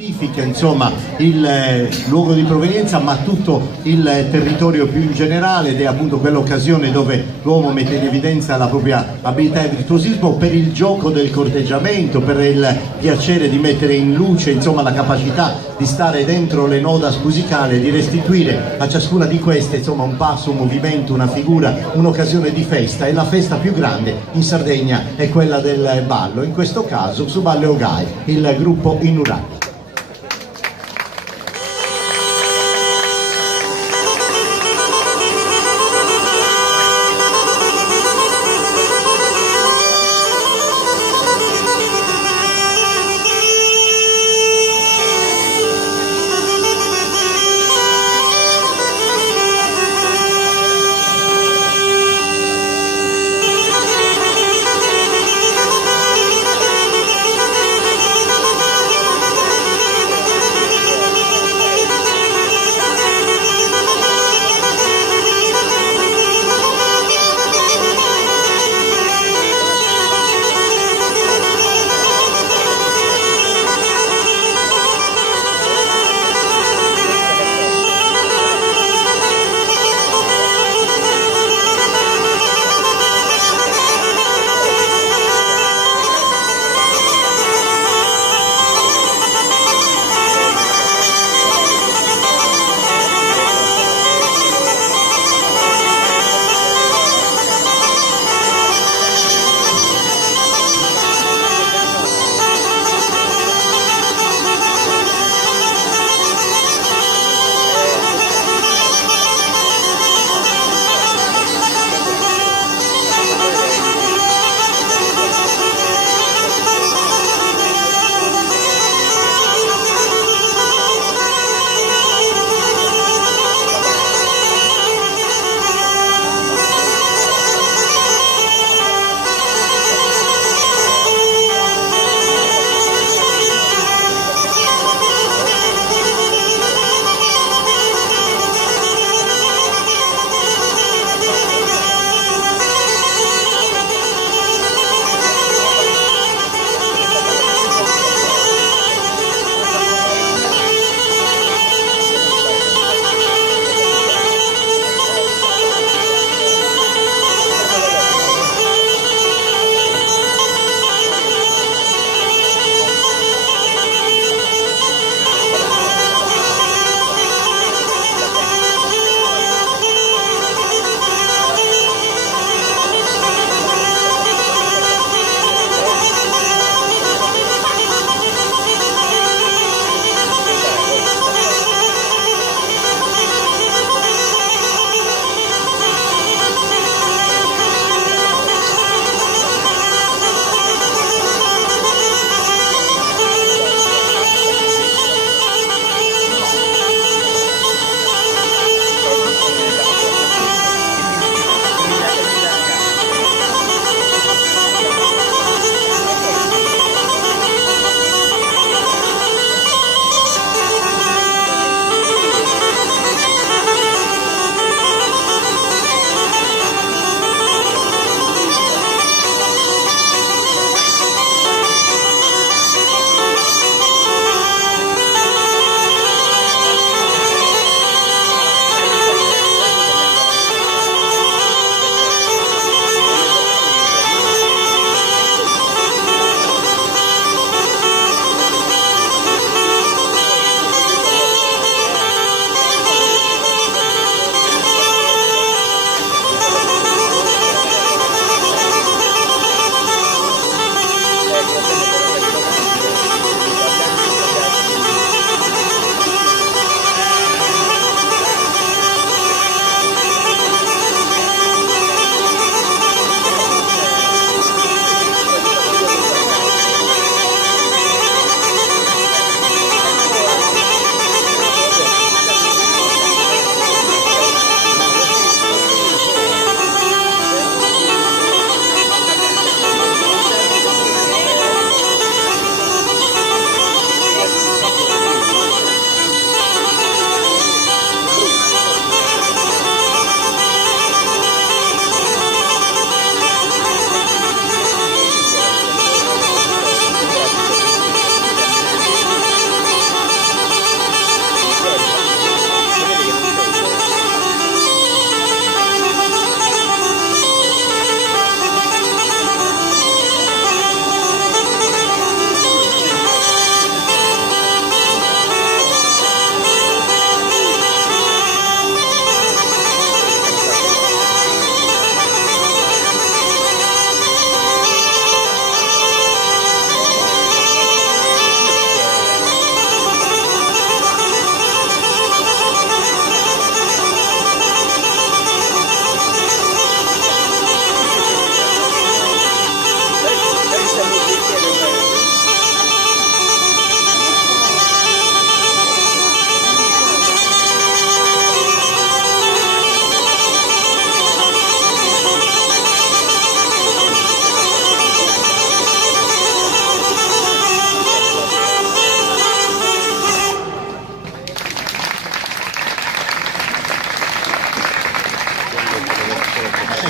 Insomma il luogo di provenienza ma tutto il territorio più in generale, ed è appunto quell'occasione dove l'uomo mette in evidenza la propria abilità e virtuosismo per il gioco del corteggiamento, per il piacere di mettere in luce insomma la capacità di stare dentro le nodas musicali, di restituire a ciascuna di queste insomma un passo, un movimento, una figura, un'occasione di festa. E la festa più grande in Sardegna è quella del ballo, in questo caso su Balle Ogai, il gruppo Inurà.